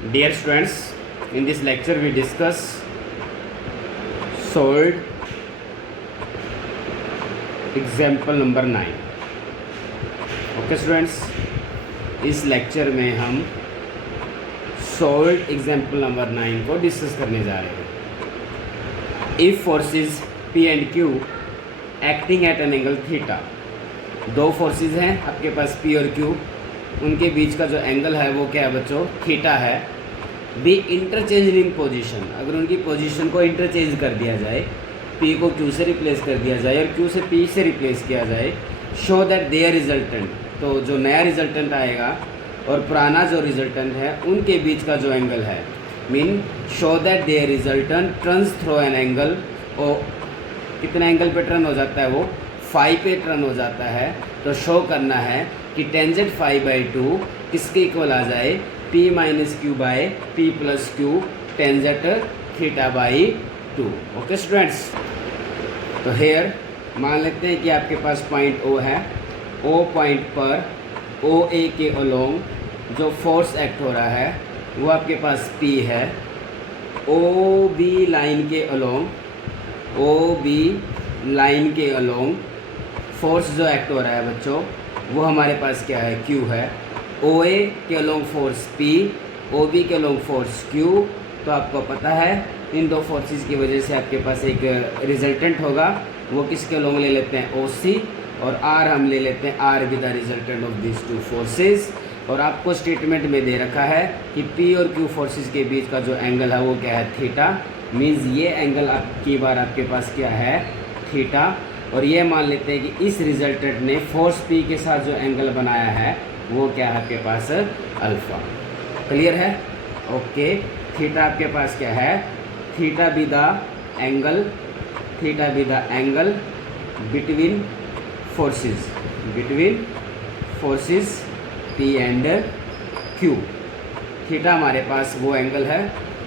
Dear students, in this lecture we discuss solved example number 9. Okay students, इस lecture में हम solved example number 9 को discuss करने जा रहे हैं. If forces P and Q acting at an angle theta, दो फोर्सेस हैं आपके पास P और Q, उनके बीच का जो एंगल है वो क्या है बच्चों, थीटा है. बी इंटरचेंज इन पोजीशन, अगर उनकी पोजीशन को इंटरचेंज कर दिया जाए, P को Q से रिप्लेस कर दिया जाए और Q से P से रिप्लेस किया जाए, शो दैट देयर रिजल्टेंट, तो जो नया रिजल्टेंट आएगा और पुराना जो रिजल्टेंट है उनके बीच का जो एंगल है, mean show that their resultant turns through an angle, और कितने एंगल पे टर्न हो जाता है, वो फाई पे टर्न हो जाता है. तो शो करना है कि टेंजेंट फाई बाई 2 किसके इक्वल आ जाए, P minus q by P plus q tangent theta by 2. Okay students, तो हेयर मान लेते हैं कि आपके पास पॉइंट O है. O पॉइंट पर OA के अलोंग जो फोर्स एक्ट हो रहा है वो आपके पास P है. OB लाइन के अलोंग, OB लाइन के अलोंग फोर्स जो एक्ट हो रहा है बच्चों वो हमारे पास क्या है, Q है. OA के अलोंग फोर्स P, OB के अलोंग फोर्स Q. तो आपको पता है इन दो फोर्सेस की वजह से आपके पास एक रिजल्टेंट होगा, वो किसके अलोंग ले लेते हैं, OC, और R हम ले लेते हैं R with the resultant of this two forces. और आपको स्टेटमेंट में दे रखा है कि P और Q फोर्सेस के बीच का जो एंगल है वो क्या है, थीटा. मीन्स ये एंगल आपकी बार आपके पास क्या है, थीटा. और ये मान लेते हैं कि इस रिजल्टेंट ने फोर्स P के साथ जो एंगल बनाया है वो क्या है आपके पास, अल्फ़ा. क्लियर है? ओके. थीटा आपके पास क्या है, theta be the angle, theta be the angle between forces, between forces P and Q. Theta हमारे पास वो एंगल है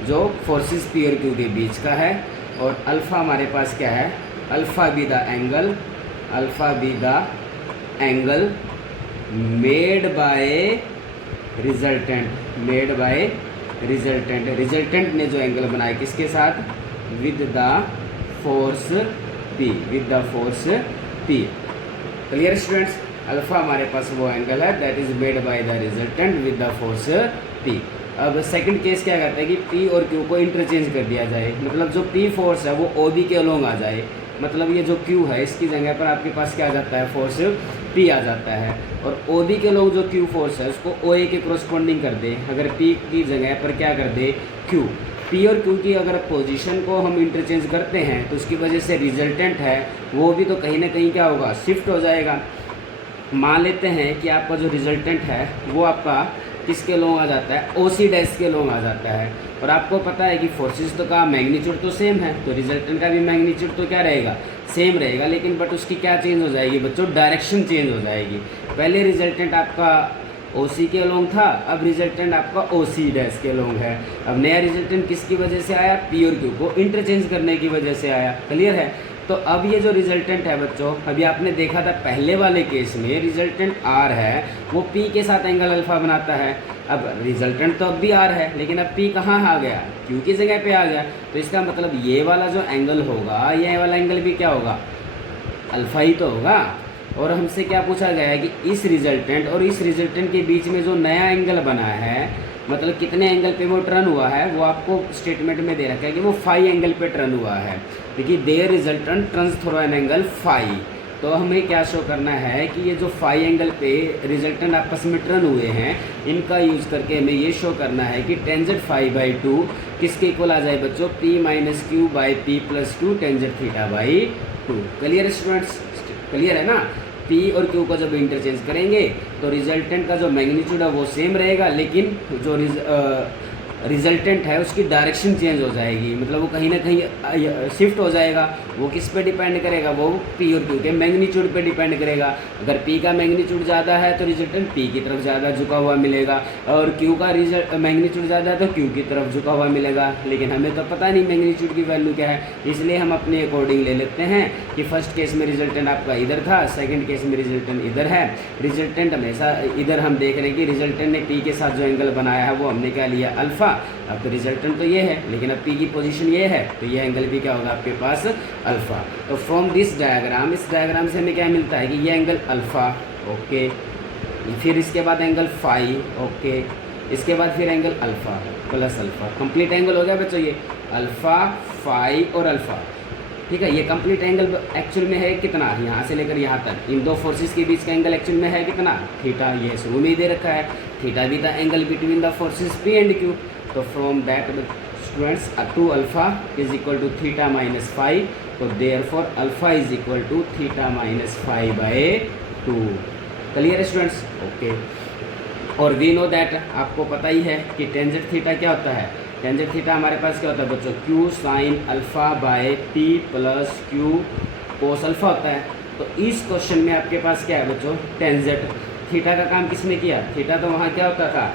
जो फोर्सेस P और Q के बीच का है. और अल्फ़ा हमारे पास क्या है, alpha be the angle, alpha be the angle made by resultant, made by resultant. Resultant ने जो एंगल बनाया किसके साथ, with the force P, with the force P. Clear students? Alpha हमारे पास वो एंगल है that is made by the resultant with the force P. अब second case क्या कहता है कि P और Q को इंटरचेंज कर दिया जाए, मतलब जो P फोर्स है वो OB के अलोंग आ जाए, मतलब ये जो Q है इसकी जगह पर आपके पास क्या आ जाता है, फोर्स P आ जाता है. और OB के लोग जो Q फोर्स है उसको OA के कोरस्पॉन्डिंग कर दे, अगर P की जगह पर क्या कर दे, Q. P और Q की अगर पोजीशन को हम इंटरचेंज करते हैं तो उसकी वजह से रिजल्टेंट है वो भी तो कहीं ना कहीं क्या होगा, शिफ्ट हो जाएगा. मान लेते हैं कि आपका जो रिजल्टेंट है वो आपका किसके लोग आ जाता है, OC डैश के लोग आ जाता है. और आपको पता है कि फोर्सेस तो का मैग्नीट्यूड तो सेम है, तो रिजल्टेंट का भी मैग्नीट्यूड तो क्या रहेगा, सेम रहेगा. लेकिन बट उसकी क्या चेंज हो जाएगी बच्चों, डायरेक्शन चेंज हो जाएगी. पहले रिजल्टेंट आपका OC के अलोंग था, अब रिजल्टेंट आपका OC डैश के अलोंग है. अब नया रिजल्टेंट किसकी वजह से आया, P और Q को इंटरचेंज करने की वजह से आया. क्लियर है? तो अब ये जो रिजल्टेंट है बच्चों, अभी आपने देखा था पहले वाले केस में रिजल्टेंट R है वो P के साथ एंगल अल्फ़ा बनाता है. अब रिजल्टेंट तो अब भी R है लेकिन अब P कहाँ आ गया, Q की जगह पे आ गया. तो इसका मतलब ये वाला जो एंगल होगा, ये वाला एंगल भी क्या होगा, अल्फ़ा ही तो होगा. और हमसे क्या पूछा गया है कि इस रिजल्टेंट और इस रिजल्टेंट के बीच में जो नया एंगल बना है, मतलब कितने एंगल पे वो टर्न हुआ है, वो आपको स्टेटमेंट में दे रखा है कि वो फाई एंगल पे टर्न हुआ है. देखिए their resultant turns through an angle phi. तो हमें क्या शो करना है कि ये जो फाई एंगल पे रिजल्टेंट आपस में टर्न हुए हैं इनका यूज़ करके हमें ये शो करना है कि टेंजेंट फाई बाई 2 किसके इक्वल आ जाए बच्चों, P minus q by P plus 2 tangent theta by 2. Clear students? Clear है ना? P और Q को जब इंटरचेंज करेंगे तो रिजल्टेंट का जो मैग्नीट्यूड है वो सेम रहेगा, लेकिन जो रिजल्टेंट है उसकी डायरेक्शन चेंज हो जाएगी, मतलब वो कहीं ना कहीं शिफ्ट हो जाएगा। वो किस पे डिपेंड करेगा, वो पी और क्यू के मैग्नीट्यूड पे डिपेंड करेगा। अगर पी का मैग्नीट्यूड ज़्यादा है तो रिजल्टेंट पी की तरफ ज़्यादा झुका हुआ मिलेगा, और क्यू का मैग्नीट्यूड ज़्यादा है तो क्यू की तरफ झुका हुआ मिलेगा। लेकिन हमें तो पता नहीं मैग्नीट्यूड की वैल्यू क्या है, इसलिए हम अपने अकॉर्डिंग ले लेते हैं कि फर्स्ट केस में रिजल्टेंट आपका इधर था, सेकेंड केस में रिजल्टेंट इधर है। रिजल्टेंट हमेशा इधर हम देख रहे हैं कि रिजल्टेंट ने पी के साथ जो एंगल बनाया है वो हमने क्या लिया, अल्फ़ा। अब तो रिजल्टेंट तो ये है, लेकिन अब पी की पोजीशन ये है, तो ये एंगल भी क्या होगा आपके पास, अल्फ़ा। तो फ्रॉम दिस डायग्राम, इस डायग्राम से हमें क्या मिलता है कि ये एंगल अल्फ़ा, ओके, फिर इसके बाद एंगल फाई, ओके, इसके बाद फिर angle alpha plus alpha. Complete angle हो गया बच्चों ये, अल्फ़ा फाई और अल्फ़ा, ठीक है। ये कंप्लीट एंगल एक्चुअल में है कितना, यहाँ से लेकर यहाँ तक इन दो फोर्सेस के बीच का एंगल एक्चुअल में है कितना, थीटा। ये शुरू में ही दे रखा है, थीटा भी the angle between the forces P and Q. तो from that students 2 alpha is equal to theta minus five, तो therefore alpha is equal to theta minus 5/2। Clear है स्टूडेंट्स, ओके। और वी नो दैट, आपको पता ही है कि tangent theta क्या होता है। टेंजेंट थीटा हमारे पास क्या होता है बच्चों, Q sine alpha bye p plus q cos alpha होता है। तो इस क्वेश्चन में आपके पास क्या है बच्चों, टेंजेंट थीटा का काम किसने किया, थीटा तो वहाँ क्या होता था,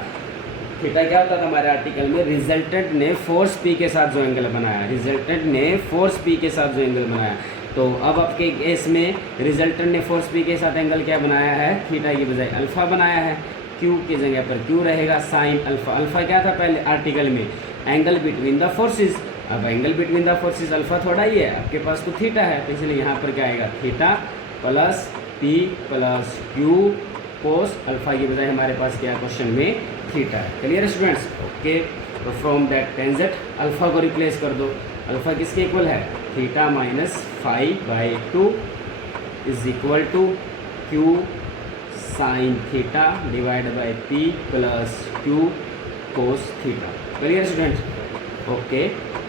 थीटा क्या होता था हमारे आर्टिकल में, रिजल्टेंट ने फोर्स पी के साथ जो एंगल बनाया, रिजल्टेंट ने फोर्स पी के साथ जो एंगल बनाया। तो अब आपके केस में रिजल्टेंट ने फोर्स पी के साथ एंगल क्या बनाया है, थीटा की बजाय अल्फ़ा बनाया है। क्यू की जगह पर क्यू रहेगा साइन अल्फ़ा। अल्फ़ा क्या था पहले आर्टिकल में, एंगल बिटवीन द फोर्सेस। अब angle between the forces alpha थोड़ा ही है, आपके पास तो थीटा है, तो इसलिए यहाँ पर क्या आएगा, theta plus p plus q cos alpha की बजाय हमारे पास क्या क्वेश्चन में थीटा है। Clear students, okay. तो फ्रॉम दैट टेंजेंट अल्फ़ा को रिप्लेस कर दो, अल्फ़ा किसके इक्वल है, theta minus 5/2 is equal to q sine theta divide by p plus q cos theta. Clear student, okay.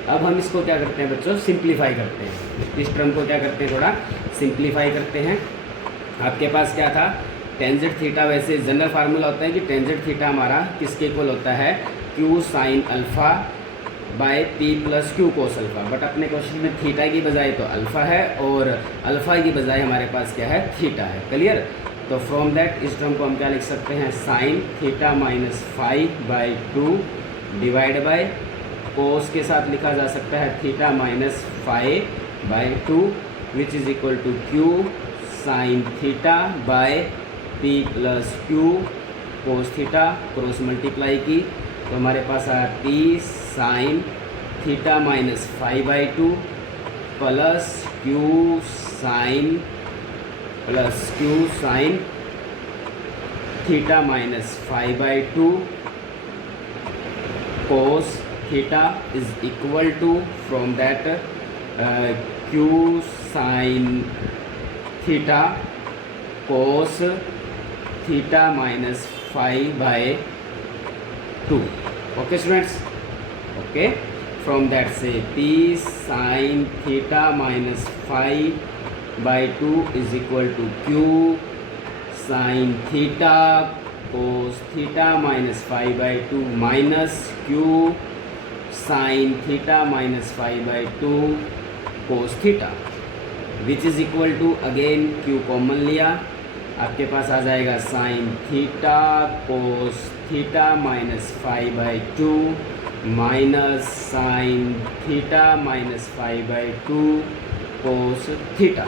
अब हम इसको क्या करते हैं बच्चों, सिंप्लीफाई करते हैं, इस टर्म को क्या करते हैं, थोड़ा सिंप्लीफाई करते हैं। आपके पास क्या था, टेंजेंट थीटा, वैसे जनरल फार्मूला होता है कि टेंजेंट थीटा हमारा किसके इक्वल होता है, Q sine alpha bye p plus q cos alpha. But अपने क्वेश्चन में थीटा की बजाय तो अल्फ़ा है और अल्फ़ा की बजाय हमारे पास क्या है, थीटा है। क्लियर, तो फ्रॉम दैट इस टर्म को हम क्या लिख सकते हैं, sine theta minus 5/2 divide by cos के साथ लिखा जा सकता है theta minus 5/2 which is equal to q sine theta by p plus q cos theta. Cross multiply की तो हमारे पास आया p sine theta minus 5/2 plus q sine theta minus 5/2 cos theta is equal to from that q sine theta cos theta minus 5/2। Okay students, okay. From that से p sine theta minus 5/2 is equal to q sine theta cos theta minus 5/2 minus q sine theta minus 5/2 cos theta which is equal to, again q common लिया, आपके पास आ जाएगा sine theta cos theta minus 5/2 minus sine theta minus 5/2 cos theta.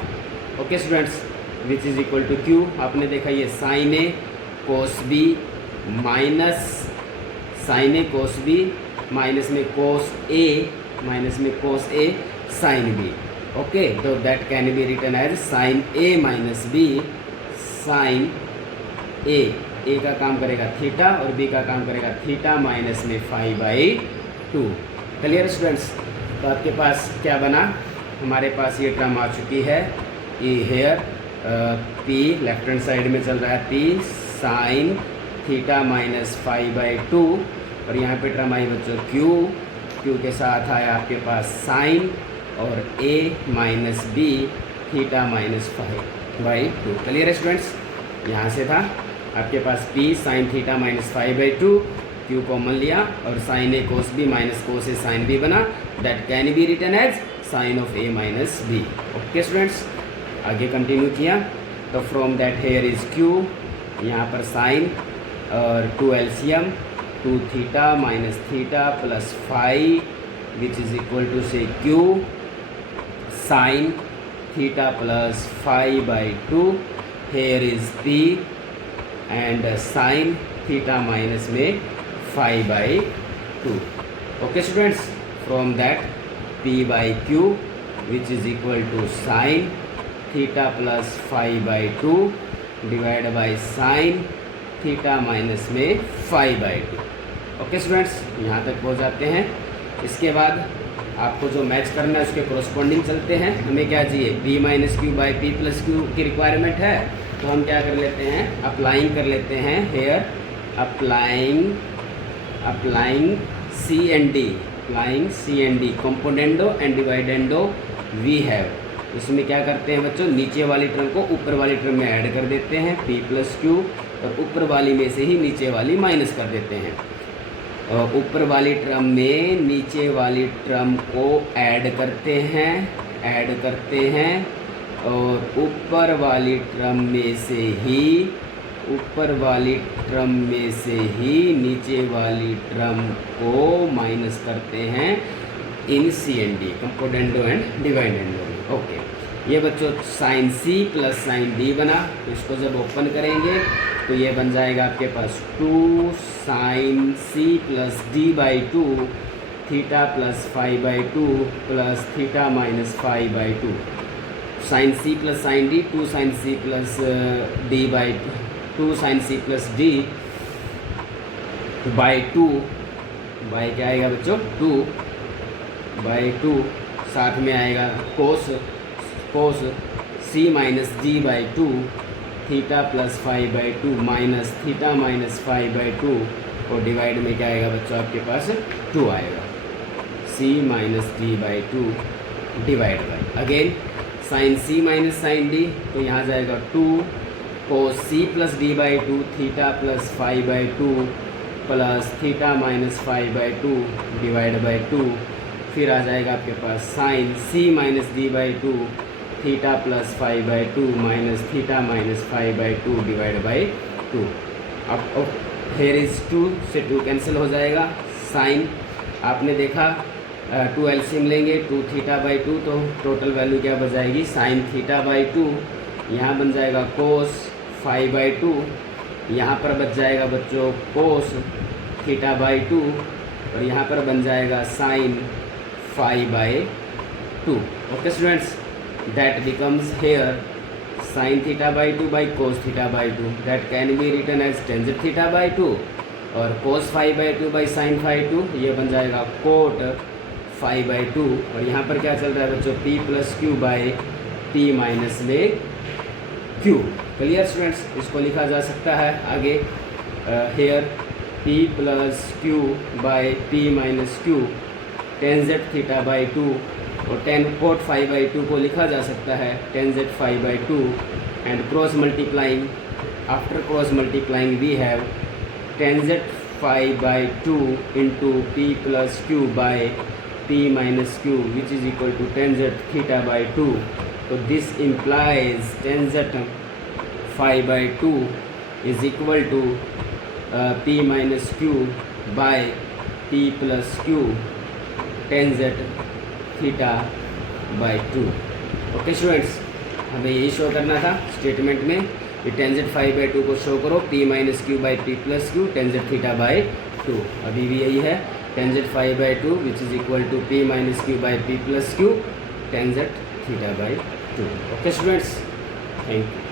Okay students, which is equal to q, आपने देखा ये sine A cos B minus sine A cos B minus में cos A minus में cos A sine B. Okay, तो that can be written as sine A minus B sine A का काम करेगा theta और बी का काम करेगा थीटा माइनस में 5/2। क्लियर स्टूडेंट्स, तो आपके पास क्या बना, हमारे पास ये टर्म आ चुकी है, ये here p left hand side में चल रहा है पी साइन थीटा माइनस 5/2 और यहाँ पे टर्म आई बच्चों क्यू के साथ आया आपके पास साइन और A minus B theta minus 5/2। Clear students, यहाँ से था आपके पास P sine theta minus 5/2, Q common लिया और sine A cos B minus cos A sine B बना, that can be written as sine of A minus B. Okay students, आगे continue किया तो from that here is Q, यहाँ पर sine और 2 LCM 2 theta minus theta plus phi which is equal to से Q sine theta plus phi by 2, here is P and sine theta minus में phi by 2। Okay students, from that P by Q which is equal to sine theta plus phi by 2 divide by sine theta minus में phi by 2। Okay students, यहाँ तक पहुँच जाते हैं। इसके बाद आपको जो मैच करना है उसके कोरस्पॉन्डिंग चलते हैं। हमें क्या चाहिए, p minus q by p plus Q की रिक्वायरमेंट है, तो हम क्या कर लेते हैं, अप्लाइंग कर लेते हैं here, applying C and D componendo and dividendo we have. इसमें क्या करते हैं बच्चों, नीचे वाली टर्म को ऊपर वाली टर्म में ऐड कर देते हैं p प्लस क्यू, और ऊपर वाली में से ही नीचे वाली माइनस कर देते हैं। और ऊपर वाली टर्म में नीचे वाली टर्म को ऐड करते हैं और ऊपर वाली टर्म में से ही नीचे वाली टर्म को माइनस करते हैं in C and D, componendo and dividendo में। ओके, ये बच्चों sine C plus sine D बना, तो इसको जब ओपन करेंगे तो ये बन जाएगा आपके पास 2 sine C plus D by 2 theta plus phi by 2 plus theta minus phi by 2। Sine C plus sine D 2 sine C plus D by 2 sine C plus D by 2 by क्या आएगा बच्चों 2 बाई 2, साथ में आएगा cos C minus D by 2 theta plus five by 2 minus theta minus five by 2, और divide में क्या आएगा बच्चों आपके पास 2 आएगा, C minus D by 2 divide by again sine C minus sine D, तो यहाँ जाएगा 2 cos C plus D by 2 theta plus five by 2 plus theta minus five by 2 divide by 2, फिर आ जाएगा आपके पास sine C minus D by 2 theta plus five by 2 minus theta minus five by 2 divide by 2। अब here is 2 से 2 cancel हो जाएगा। Sign आपने देखा 2 LCM लेंगे 2 थीटा बाई 2, तो टोटल वैल्यू क्या बच जाएगी, साइन थीटा बाई 2, यहाँ बन जाएगा कोस फाइव बाई 2, यहाँ पर बच जाएगा बच्चों कोस थीटा बाई 2, और यहाँ पर बन जाएगा sine five by 2। Okay students, that becomes here sin theta by 2 by cos theta by 2, that can be written as tangent theta by 2, और cos phi by 2 by sin phi 2, ये बन जाएगा cot phi by 2, और यहाँ पर क्या चल रहा है बच्चों p plus q by p minus में q। क्लियर स्टूडेंट्स, इसको लिखा जा सकता है आगे here p plus q by p minus q tangent theta by 2, और cot phi बाई 2 को लिखा जा सकता है tangent phi by 2, and cross multiplying, after cross multiplying we have tangent phi by 2 into p plus q by p minus q which is equal to tangent theta by 2। तो this implies tangent phi by 2 is equal to p minus q by p plus q tangent theta by 2। Okay students, हमें यही show करना था statement में कि tangent five by 2 को show करो p minus q by p plus q tangent theta by 2। अभी भी यही है tangent five by 2 which is equal to p minus q by p plus q tangent theta by 2। Okay students, thank you.